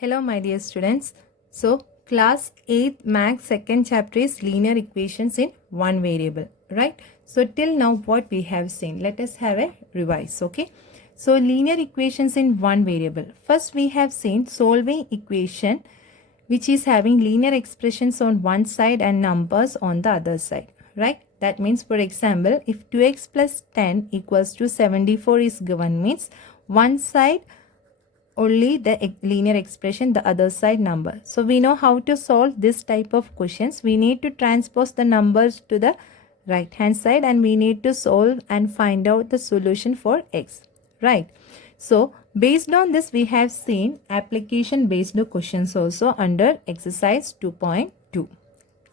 Hello my dear students. So class 8 max second chapter is linear equations in one variable, right? So till now what we have seen, let us have a revise, okay? So linear equations in one variable. First we have seen solving equation which is having linear expressions on one side and numbers on the other side, right? That means, for example, if 2x plus 10 equals to 74 is given, means one side only the linear expression, the other side number. So we know how to solve this type of questions. We need to transpose the numbers to the right hand side and we need to solve and find out the solution for x, right? So based on this, we have seen application based questions also under exercise 2.2,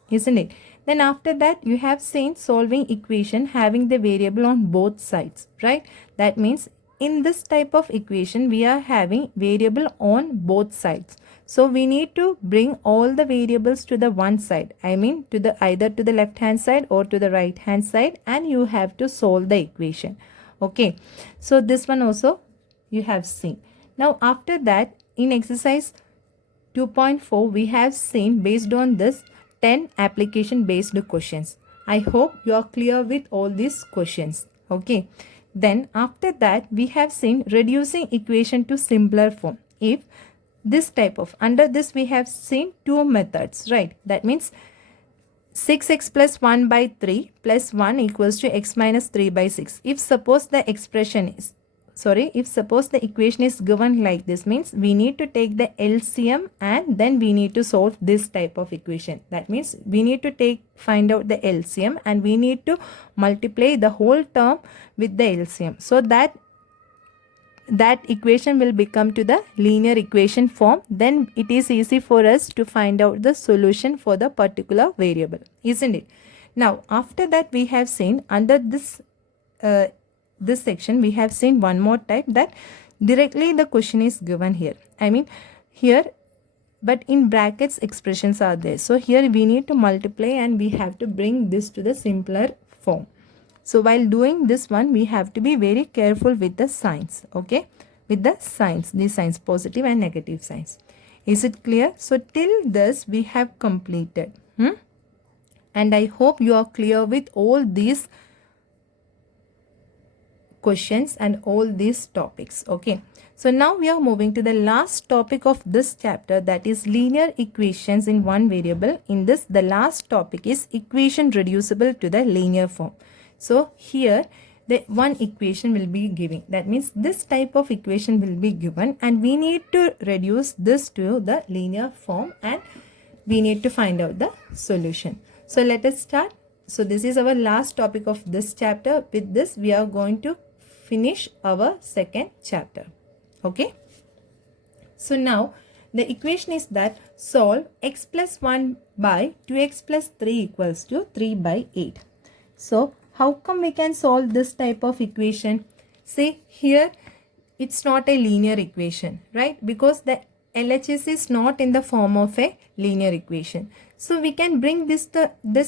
isn't it? Then after that, you have seen solving equation having the variable on both sides, right? That means in this type of equation, we are having variable on both sides. So we need to bring all the variables to the one side. I mean to the either to the left hand side or to the right hand side, and you have to solve the equation. Okay. So this one also you have seen. Now after that, in exercise 2.4, we have seen based on this 10 application based questions. I hope you are clear with all these questions. Okay. Then after that, we have seen reducing equation to simpler form. If this type of, under this we have seen two methods, right? That means 6x plus 1 by 3 plus 1 equals to x minus 3 by 6. If suppose the expression is, if suppose the equation is given like this, means we need to take the LCM and then we need to solve this type of equation. That means we need to find out the LCM and we need to multiply the whole term with the LCM, so that equation will become to the linear equation form. Then it is easy for us to find out the solution for the particular variable, isn't it? Now after that, we have seen under this this section, we have seen one more type, that directly the question is given here. I mean here, but in brackets expressions are there. So here we need to multiply and we have to bring this to the simpler form. So while doing this one, we have to be very careful with the signs, okay? With the signs, these signs, positive and negative signs. Is it clear? So till this we have completed. And I hope you are clear with all these questions and all these topics, okay? So now we are moving to the last topic of this chapter, that is linear equations in one variable. In this, the last topic is equation reducible to the linear form. So here the one equation will be given. That means this type of equation will be given and we need to reduce this to the linear form and we need to find out the solution. So let us start. So this is our last topic of this chapter. With this, we are going to finish our second chapter, okay? So now the equation is that solve x plus 1 by 2x plus 3 equals to 3 by 8. So how come we can solve this type of equation? See here, it's not a linear equation, right? Because the LHS is not in the form of a linear equation. So we can bring this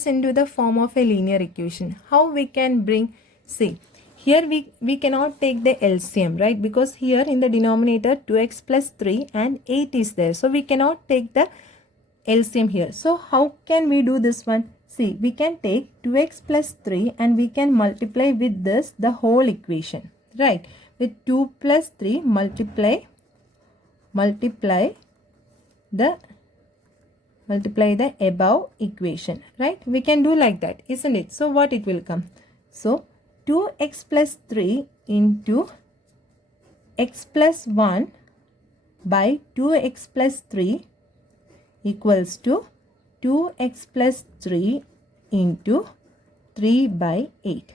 into the form of a linear equation. How we can bring? See, here we cannot take the LCM, right? Because here in the denominator 2x plus 3 and 8 is there. So we cannot take the LCM here. So how can we do this one? See, we can take 2x plus 3 and we can multiply with this the whole equation, right? With 2 plus 3 multiply the above equation, right? We can do like that, isn't it? So what it will come? So 2x plus 3 into x plus 1 by 2x plus 3 equals to 2x plus 3 into 3 by 8.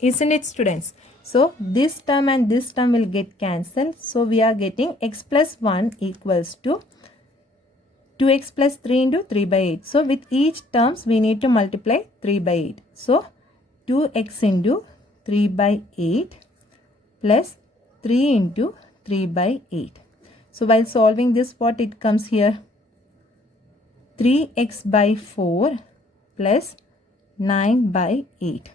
Isn't it, students? So this term and this term will get cancelled. So we are getting x plus 1 equals to 2x plus 3 into 3 by 8. So with each terms we need to multiply 3 by 8. So 2x into 3 by 8 plus 3 into 3 by 8. So while solving this, what it comes here? 3x by 4 plus 9 by 8.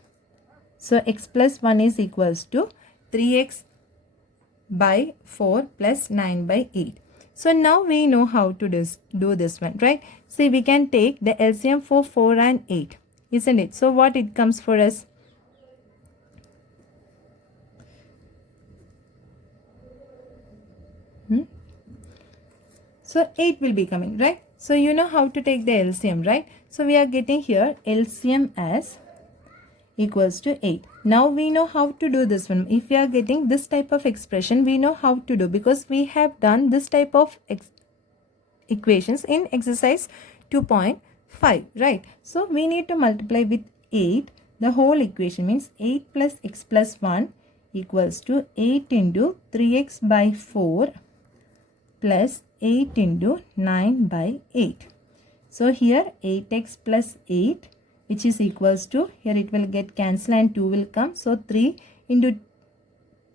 So x plus 1 is equals to 3x by 4 plus 9 by 8. So now we know how to do this one, right? See, we can take the LCM for 4 and 8, isn't it? So what it comes for us? So 8 will be coming, right? So you know how to take the LCM, right? So we are getting here LCM as equals to 8. Now we know how to do this one. If we are getting this type of expression, we know how to do, because we have done this type of equations in exercise 2.5, right? So we need to multiply with 8. The whole equation means 8 plus x plus 1 equals to 8 into 3x by 4 plus 8 into 9 by 8. So here 8x plus 8, which is equals to, here it will get cancelled and 2 will come. So 3 into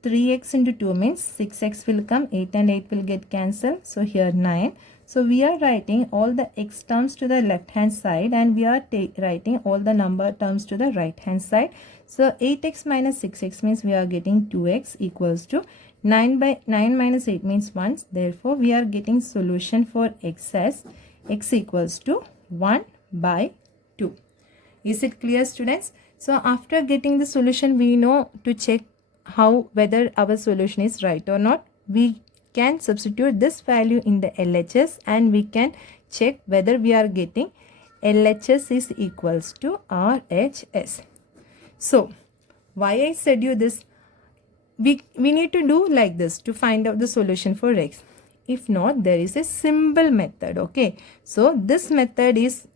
3x into 2 means 6x will come, 8 and 8 will get cancelled. So here 9. So we are writing all the x terms to the left hand side, and we are writing all the number terms to the right hand side. So 8x minus 6x means we are getting 2x equals to 9 minus 8 means 1. Therefore, we are getting solution for x as x equals to 1 by 2. Is it clear, students? So after getting the solution, we know to check whether our solution is right or not. We can substitute this value in the LHS, and we can check whether we are getting LHS is equals to RHS. So why I said you this, we need to do like this to find out the solution for x. If not, there is a simple method. Okay, so this method is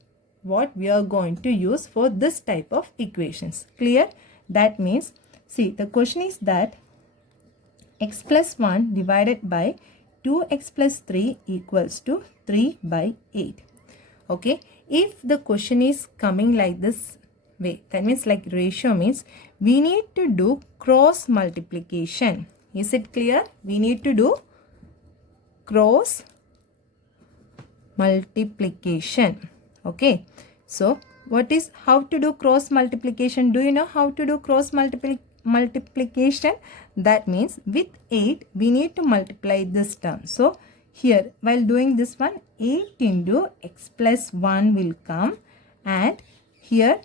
what we are going to use for this type of equations. Clear? That means, see, the question is that x plus 1 divided by 2x plus 3 equals to 3 by 8. Okay, if the question is coming like this way, that means like ratio, means we need to do cross multiplication. Is it clear? We need to do cross multiplication. Okay, so how to do cross multiplication? Do you know how to do cross multiplication? That means with 8 we need to multiply this term. So here, while doing this one, 8 into x plus 1 will come, and here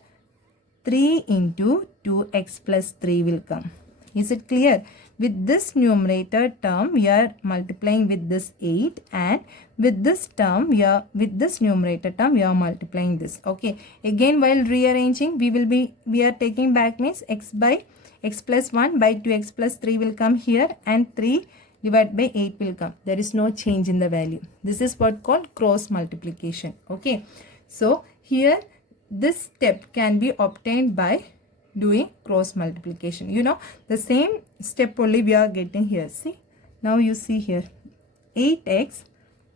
3 into 2x plus 3 will come. Is it clear? With this numerator term, we are multiplying with this 8, and with this term, with this numerator term, we are multiplying this. Okay. Again, while rearranging, we are taking back, means x plus 1 by 2x plus 3 will come here, and 3 divided by 8 will come. There is no change in the value. This is what called cross multiplication. Okay. So here, this step can be obtained by doing cross multiplication. You know, the same step only we are getting here. See, now you see here 8x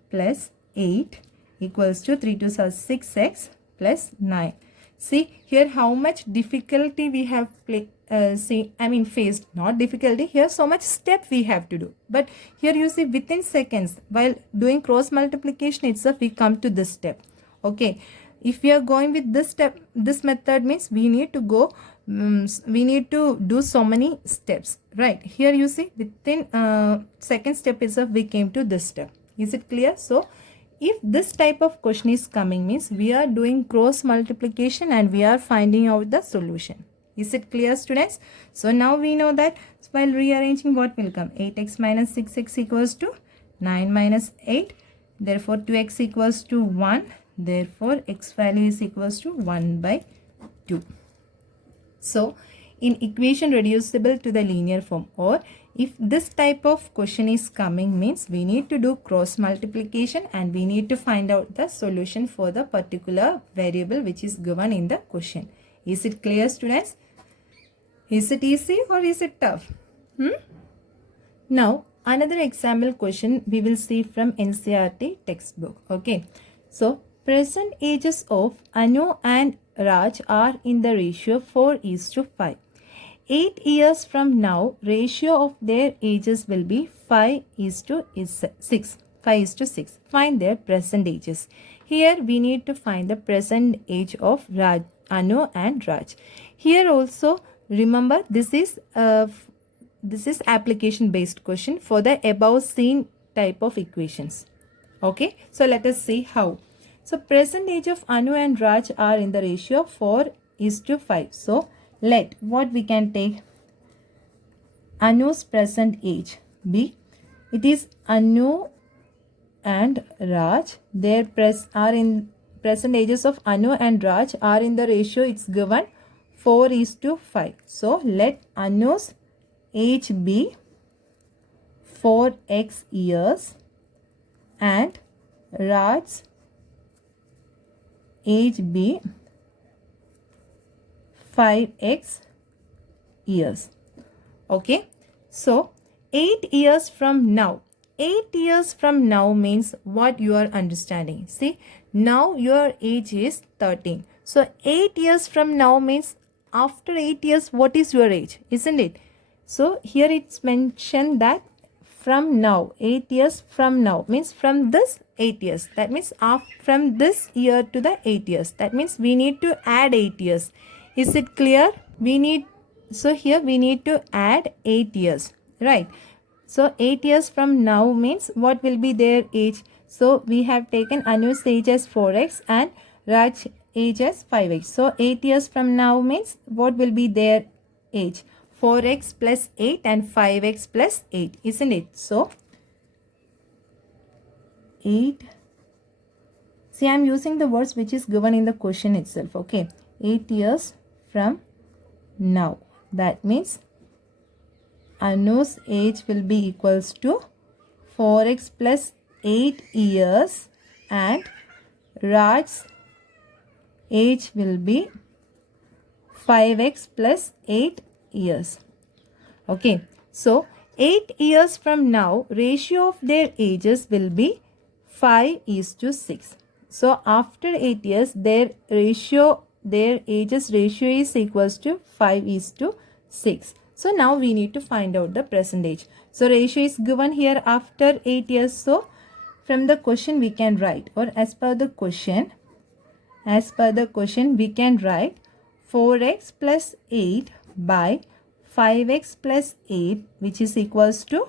plus 8 equals to 3 to 6x plus 9. See here how much difficulty we have faced. Not difficulty, here so much step we have to do, but here you see within seconds, while doing cross multiplication itself, we come to this step. Okay, if we are going with this step, this method means we need to go we need to do so many steps, right? Here you see within second step itself we came to this step. Is it clear? So if this type of question is coming, means we are doing cross multiplication and we are finding out the solution. Is it clear, students? So now we know that while rearranging, what will come? 8x minus 6x equals to 9 minus 8. Therefore 2x equals to 1. Therefore x value is equals to 1 by 2. So in equation reducible to the linear form, or if this type of question is coming, means we need to do cross multiplication and we need to find out the solution for the particular variable which is given in the question. Is it clear, students? Is it easy or is it tough? Now another example question we will see from NCERT textbook. Okay, so present ages of Anu and Raj are in the ratio 4:5. 8 years from now, ratio of their ages will be 5:6. 5:6. Find their present ages. Here we need to find the present age of Anu and Raj. Here also remember this is application based question for the above seen type of equations. Okay, so let us see how. So present age of Anu and Raj are in the ratio 4:5. So let what we can take Anu's present age be. It is Anu and Raj. Their are in present ages of Anu and Raj are in the ratio, it's given 4:5. So let Anu's age be 4x years and Raj's age be 5x years. Okay, so 8 years from now. 8 years from now means what you are understanding. See, now your age is 13. So 8 years from now means after 8 years, what is your age, isn't it? So here it's mentioned that from now, 8 years from now means from this 8 years. That means from this year to the 8 years. That means we need to add 8 years. Is it clear? So here we need to add 8 years, right? So 8 years from now means what will be their age? So we have taken Anu's age as 4x and Raj age as 5x. So 8 years from now means what will be their age? 4x plus 8 and 5x plus 8, isn't it? So 8. See, I am using the words which is given in the question itself. Okay, 8 years from now. That means Anu's age will be equals to 4x plus 8 years and Raj's age will be 5x plus 8 years. Okay, so 8 years from now, ratio of their ages will be 5:6. So after 8 years, their ages ratio is equals to 5:6. So now we need to find out the present age. So ratio is given here after 8 years. So from the question we can write, or as per the question we can write 4x plus 8 by 5x plus 8, which is equals to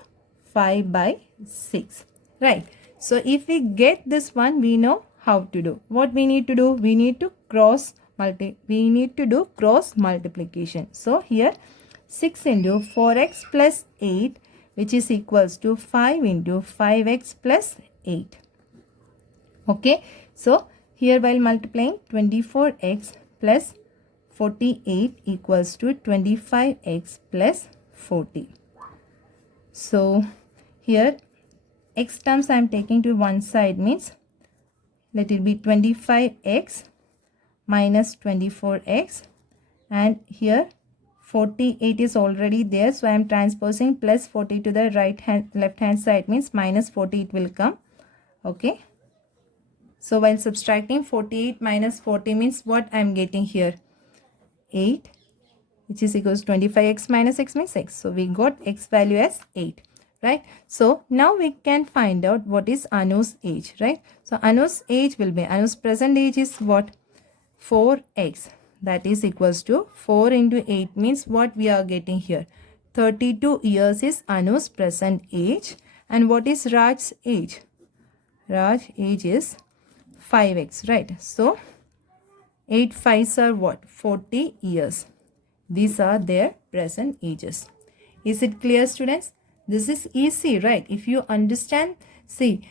5/6. Right. So if we get this one, we know how to do. What we need to do? We need to do cross multiplication. So here 6 into 4x plus 8, which is equals to 5 into 5x plus 8. Okay, so here while multiplying, 24x plus 48 equals to 25x plus 40. So here x terms I am taking to one side, means let it be 25x minus 24x, and here 48 is already there, so I am transposing plus 40 to the left hand side, means minus 40 it will come. Okay, so while subtracting 48 minus 40 means what I am getting here? 8, which is equals 25x minus x means x. So we got x value as 8, right? So now we can find out what is Anu's age, right? So Anu's age will be, Anu's present age is what? 4x. That is equals to 4 into 8 means what we are getting here? 32 years is Anu's present age. And what is Raj's age? Raj's age is 5x, right? So 8 5s are what? 40 years. These are their present ages. Is it clear, students? This is easy, right? If you understand, see,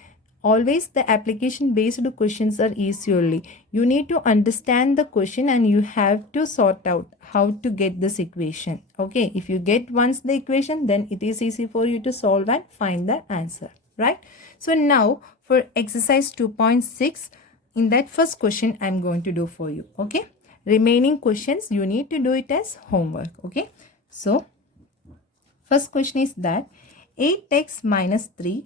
always the application based questions are easy only. You need to understand the question and you have to sort out how to get this equation. Okay, if you get once the equation, then it is easy for you to solve and find the answer, right? So now for exercise 2.6, in that first question I am going to do for you. Okay, remaining questions you need to do it as homework. Okay, so first question is that 8x minus 3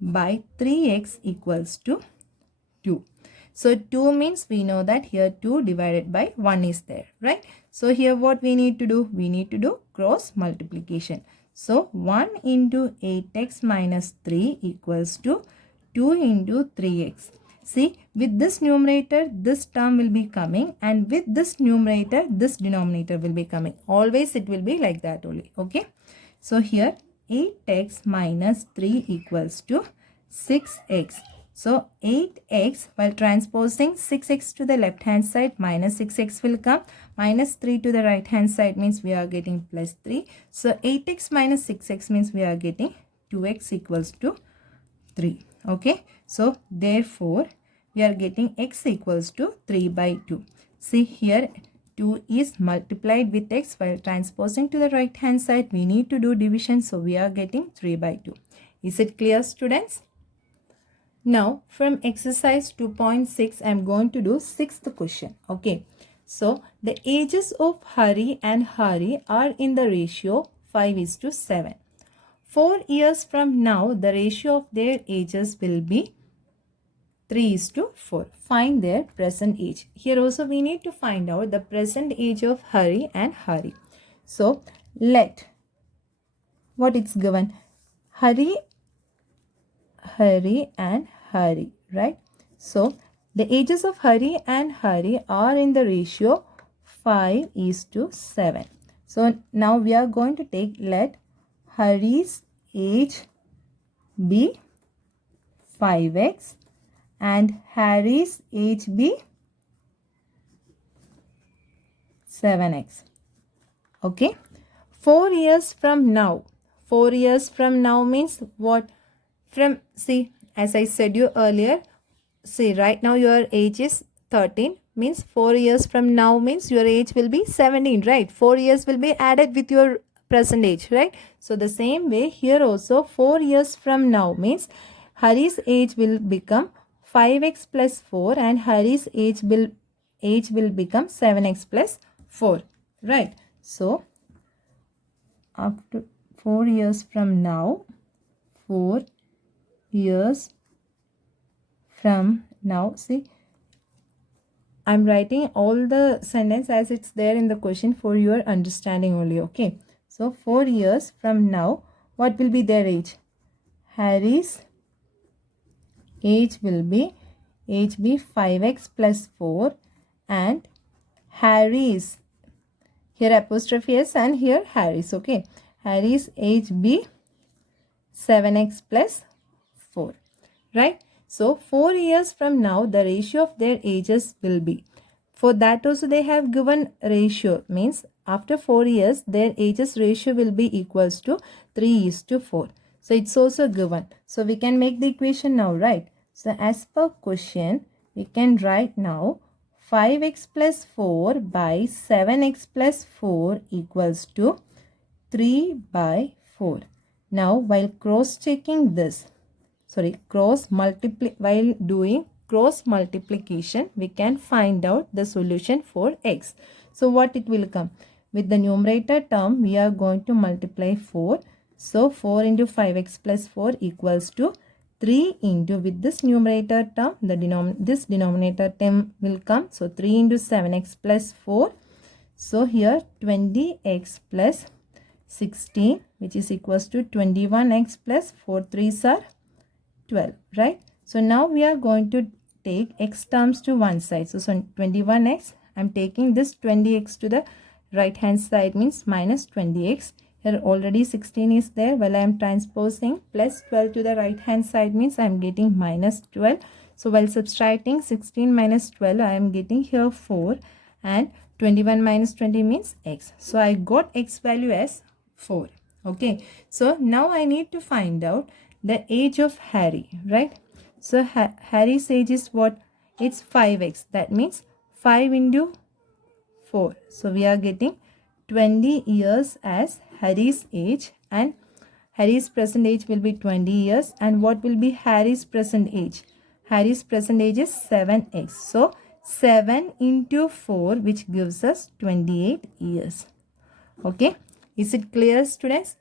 by 3x equals to 2. So 2 means we know that here 2 divided by 1 is there, right? So here what we need to do? We need to do cross multiplication. So 1 into 8x minus 3 equals to 2 into 3x. See, with this numerator, this term will be coming, and with this numerator, this denominator will be coming. Always it will be like that only. Okay. So here 8x minus 3 equals to 6x. So 8x, while transposing 6x to the left hand side, minus 6x will come. Minus 3 to the right hand side means we are getting plus 3. So 8x minus 6x means we are getting 2x equals to 3. Okay. So therefore, we are getting x equals to 3 by 2. See here, 2 is multiplied with x, while transposing to the right hand side we need to do division, so we are getting 3 by 2. Is it clear, students? Now from exercise 2.6 I am going to do 6th question. Okay, so the ages of Hari and Hari are in the ratio 5:7. 4 years from now the ratio of their ages will be 3:4. Find their present age. Here also we need to find out the present age of Hari and Hari. So let what it's given, Hari and Hari, right? So the ages of Hari and Hari are in the ratio 5:7. So now we are going to take, let Hari's age be 5x and Harry's age be 7x. Okay. 4 years from now. 4 years from now means what? From, see, as I said you earlier, see, right now your age is 13, means 4 years from now means your age will be 17, right? 4 years will be added with your present age, right? So the same way here also 4 years from now means Hari's age will become 5x plus 4 and Hari's age will become 7x plus 4, right? So after 4 years from now, 4 years from now, see, I'm writing all the sentence as it's there in the question for your understanding only. Okay, so 4 years from now, what will be their age? Harry's age will be 5x plus 4 and Harry's, here apostrophe s and here Harry's. Okay, Harry's age be 7x plus 4, right? So 4 years from now the ratio of their ages will be, for that also they have given ratio, means after 4 years their ages ratio will be equals to 3:4. So it's also given, so we can make the equation now, right? So as per question we can write now 5x plus 4 by 7x plus 4 equals to 3 by 4. Now while cross checking this, while doing cross multiplication we can find out the solution for x. So what it will come? With the numerator term we are going to multiply 4. So 4 into 5x plus 4 equals to 3 into, with this numerator term, this denominator term will come. So 3 into 7x plus 4. So here 20x plus 16, which is equals to 21x plus 4 3s are 12, right? So now we are going to take x terms to one side. So 21x, I'm taking this 20x to the right hand side means minus 20x. Here already 16 is there, while I am transposing plus 12 to the right hand side means I am getting minus 12. So while subtracting 16 minus 12 I am getting here 4 and 21 minus 20 means x. So I got x value as 4. Okay, so now I need to find out the age of Harry, right? So Harry's age is what? It's 5x, that means 5 into 4. So we are getting 20 years as Harry's age, and Harry's present age will be 20 years. And what will be Harry's present age? Harry's present age is 7x. So 7 into 4, which gives us 28 years. Okay, is it clear, students?